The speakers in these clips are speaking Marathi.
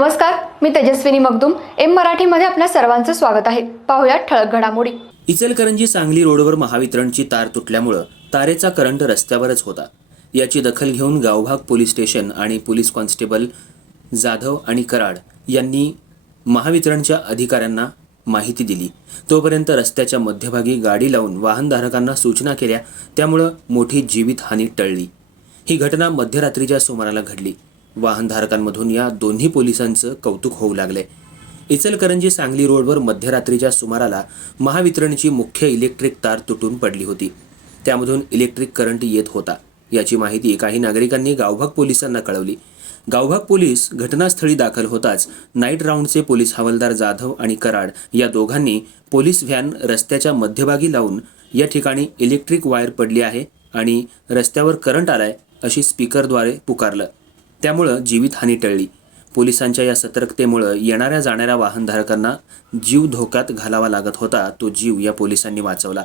नमस्कार मी तेजस्विनी मगदुम. एम मराठीमध्ये आपल्या सर्वांचं स्वागत आहे. पाहुयात ठळक घडामोडी. इचलकरंजी सांगली रोडवर महावितरणची तार तुटल्यामुळं तारेचा करंट रस्त्यावरच होता. याची दखल घेऊन गावभाग पोलीस स्टेशन आणि पोलीस कॉन्स्टेबल जाधव आणि कराड यांनी महावितरणच्या अधिकाऱ्यांना माहिती दिली. तोपर्यंत रस्त्याच्या मध्यभागी गाडी लावून वाहनधारकांना सूचना केल्या. त्यामुळं मोठी जीवितहानी टळली. ही घटना मध्यरात्रीच्या सुमाराला घडली. वाहनधारकांमधून या दोन्ही पोलिसांचं कौतुक होऊ लागले. इचलकरंजी सांगली रोडवर मध्यरात्रीच्या सुमाराला महावितरणची मुख्य इलेक्ट्रिक तार तुटून पडली होती. त्यामधून इलेक्ट्रिक करंट येत होता. याची माहिती काही नागरिकांनी गावभाग पोलिसांना कळवली. गावभाग पोलीस घटनास्थळी दाखल होताच नाईट राऊंडचे पोलीस हवालदार जाधव आणि कराड या दोघांनी पोलीस व्हॅन रस्त्याच्या मध्यभागी लावून या ठिकाणी इलेक्ट्रिक वायर पडली आहे आणि रस्त्यावर करंट आलाय अशी स्पीकरद्वारे पुकारलं. त्यामुळं जीवितहानी टळली. पोलिसांच्या या सतर्कतेमुळं येणाऱ्या जाणाऱ्या वाहनधारकांना जीव धोक्यात घालावा लागत होता तो जीव या पोलिसांनी वाचवला.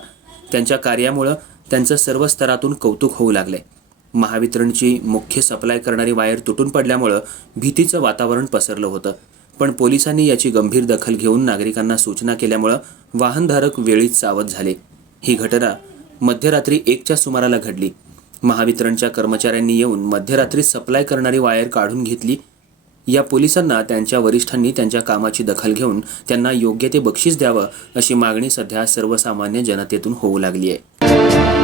त्यांच्या कार्यामुळं त्यांचं सर्व स्तरातून कौतुक होऊ लागले. महावितरणची मुख्य सप्लाय करणारी वायर तुटून पडल्यामुळं भीतीचं वातावरण पसरलं होतं. पण पोलिसांनी याची गंभीर दखल घेऊन नागरिकांना सूचना केल्यामुळं वाहनधारक वेळीच सावध झाले. ही घटना मध्यरात्री एकच्या सुमाराला घडली. महावितरणच्या कर्मचाऱ्यांनी येऊन मध्यरात्री सप्लाय करणारी वायर काढून घेतली. या पोलिसांना त्यांच्या वरिष्ठांनी त्यांच्या कामाची दखल घेऊन त्यांना योग्य ते बक्षीस द्यावं अशी मागणी सध्या सर्वसामान्य जनतेतून होऊ लागली आहे.